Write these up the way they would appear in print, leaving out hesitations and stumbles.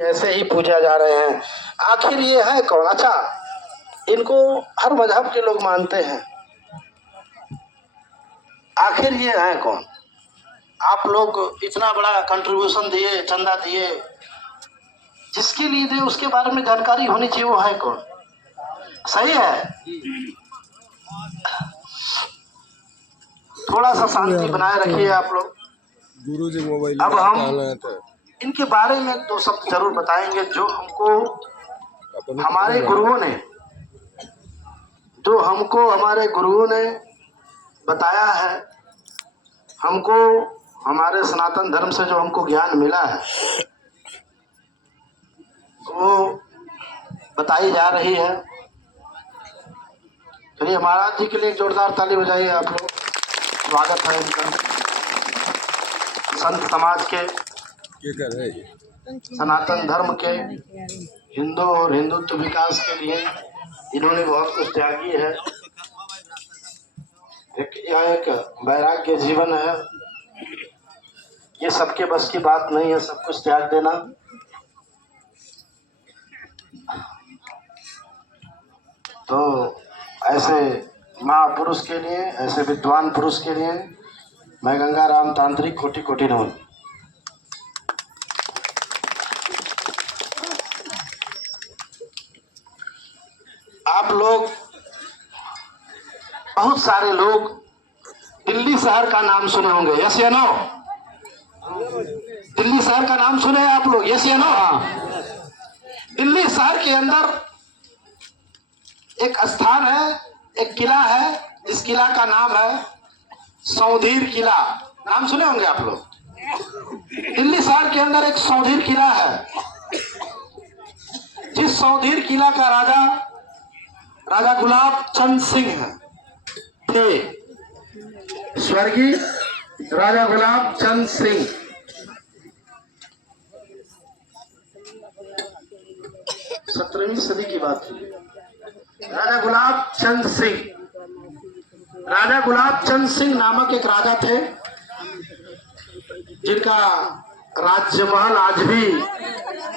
ऐसे ही पूजा जा रहे हैं। आखिर ये है कौन? अच्छा, इनको हर मजहब के लोग मानते हैं। आखिर ये है कौन? आप लोग इतना बड़ा कंट्रीब्यूशन दिए, चंदा दिए, जिसके लिए दिए उसके बारे में जानकारी होनी चाहिए। वो है कौन? सही है। थोड़ा सा शांति बनाए रखिए आप लोग। गुरु जी मोबाइल अब हम इनके बारे में दो शब्द जरूर बताएंगे, जो हमको हमारे गुरुओं ने बताया है। हमको हमारे सनातन धर्म से जो हमको ज्ञान मिला है वो बताई जा रही है। चलिए महाराज जी के लिए एक जोरदार ताली बजाइए आप लोग। स्वागत है इनका। संत समाज के, सनातन धर्म के, हिंदू और हिंदुत्व विकास के लिए इन्होंने बहुत कुछ त्यागी है। यह एक वैराग्य जीवन है। ये सबके बस की बात नहीं है, सब कुछ त्याग देना। तो ऐसे महापुरुष के लिए, ऐसे विद्वान पुरुष के लिए मैं गंगाराम तांत्रिक कोटि कोटि नमन। आप लोग, बहुत सारे लोग दिल्ली शहर का नाम सुने होंगे, यस या नो? दिल्ली शहर का नाम सुने आप लोग, यस या नो? दिल्ली शहर के अंदर एक स्थान है, एक किला है, जिस किला का नाम है सौधीर किला। नाम सुने होंगे आप लोग। दिल्ली शहर के अंदर एक सौधीर किला है, जिस सौधीर किला का राजा गुलाब चंद सिंह थे। स्वर्गीय राजा गुलाब चंद सिंह। सत्रहवीं सदी की बात है। राजा गुलाब चंद सिंह, राजा गुलाब चंद सिंह नामक एक राजा थे, जिनका राजमहल आज भी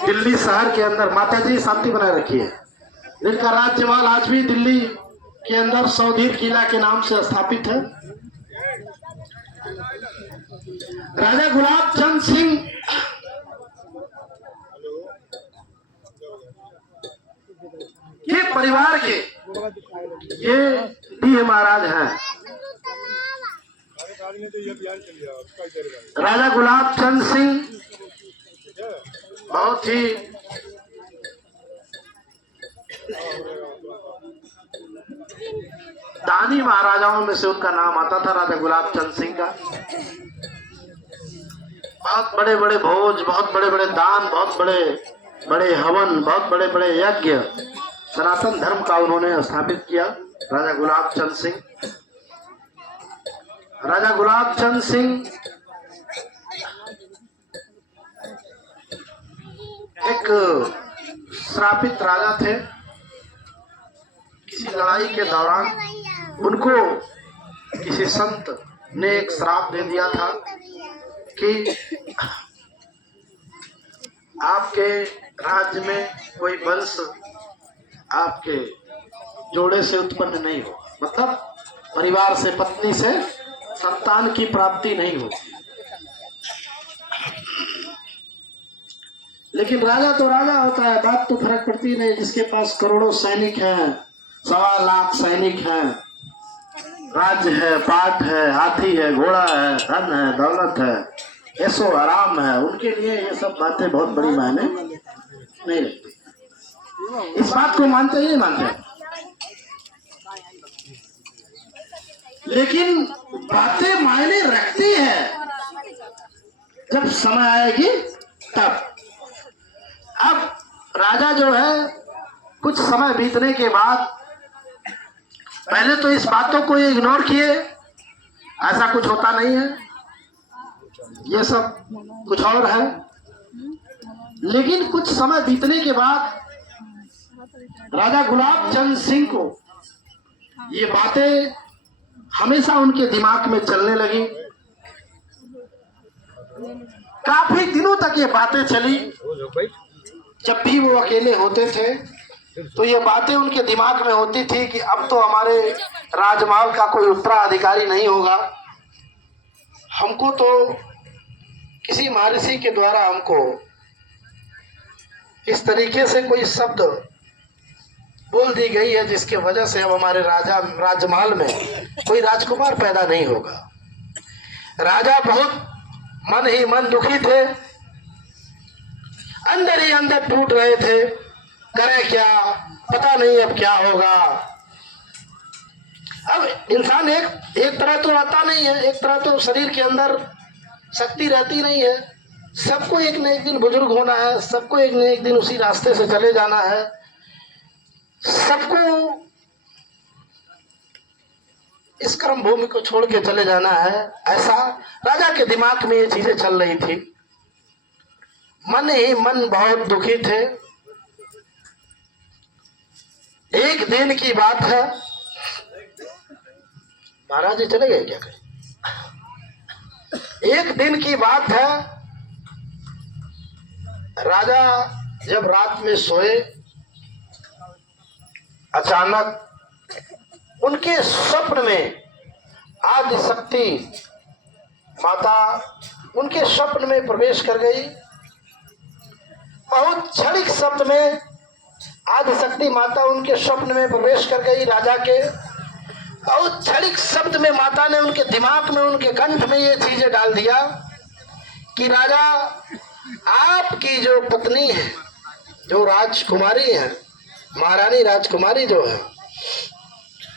दिल्ली शहर के अंदर, माता जी शांति बनाए रखिए, जिनका राजमहल आज भी दिल्ली के अंदर सौधीर किला के नाम से स्थापित है। राजा गुलाब चंद सिंह के परिवार के ये डी महाराज हैं। राजा गुलाब चंद सिंह बहुत ही दानी महाराजाओं में से उनका नाम आता था, राजा गुलाब चंद सिंह का। बहुत बड़े बड़े भोज, बहुत बड़े बड़े दान, बहुत बड़े बड़े हवन, बहुत बड़े बड़े यज्ञ सनातन धर्म का उन्होंने स्थापित किया। राजा गुलाब चंद सिंह, राजा गुलाब चंद सिंह एक श्रापित राजा थे। किसी लड़ाई के दौरान उनको किसी संत ने एक श्राप दे दिया था कि आपके राज्य में कोई वंश आपके जोड़े से उत्पन्न नहीं हो, मतलब परिवार से, पत्नी से संतान की प्राप्ति नहीं होती। लेकिन राजा तो राजा होता है, बात तो फर्क पड़ती नहीं। जिसके पास करोड़ों सैनिक हैं, 1.25 लाख सैनिक हैं, राज्य है, पाट है, हाथी है, घोड़ा है, धन है, दौलत है, ऐसो आराम है, उनके लिए ये सब बातें बहुत बड़ी मायने नहीं रखती। इस बात को मानते ही नहीं मानते, लेकिन बातें मायने रखती है जब समय आएगी तब। अब राजा जो है कुछ समय बीतने के बाद पहले तो इस बातों को इग्नोर किए, ऐसा कुछ होता नहीं है, ये सब कुछ और है। लेकिन कुछ समय बीतने के बाद राजा गुलाब चंद सिंह को ये बातें हमेशा उनके दिमाग में चलने लगी। काफी दिनों तक ये बातें चली जब भी वो अकेले होते थे तो ये बातें उनके दिमाग में होती थी कि अब तो हमारे राजमहल का कोई उत्तराधिकारी नहीं होगा, हमको तो किसी महर्षि के द्वारा हमको इस तरीके से कोई शब्द बोल दी गई है जिसके वजह से अब हमारे राजमहल में कोई राजकुमार पैदा नहीं होगा। राजा बहुत मन ही मन दुखी थे, अंदर ही अंदर टूट रहे थे, करें क्या, पता नहीं अब क्या होगा। अब इंसान एक तरह तो रहता नहीं है, एक तरह तो शरीर के अंदर शक्ति रहती नहीं है। सबको एक न एक दिन बुजुर्ग होना है, सबको एक न एक दिन उसी रास्ते से चले जाना है, सबको इस कर्म भूमि को छोड़ के चले जाना है। ऐसा राजा के दिमाग में ये चीजें चल रही थी। मन ही मन बहुत दुखी थे। एक दिन की बात है, महाराज जी चले गए क्या कहीं? एक दिन की बात है, राजा जब रात में सोए, अचानक उनके स्वप्न में आदि शक्ति माता उनके स्वप्न में प्रवेश कर गई। बहुत क्षणिक शब्द में आदि शक्ति माता उनके स्वप्न में प्रवेश कर गई राजा के। बहुत क्षणिक शब्द में माता ने उनके दिमाग में, उनके कंठ में ये चीजें डाल दिया कि राजा, आपकी जो पत्नी है, जो राजकुमारी है, महारानी राजकुमारी जो है,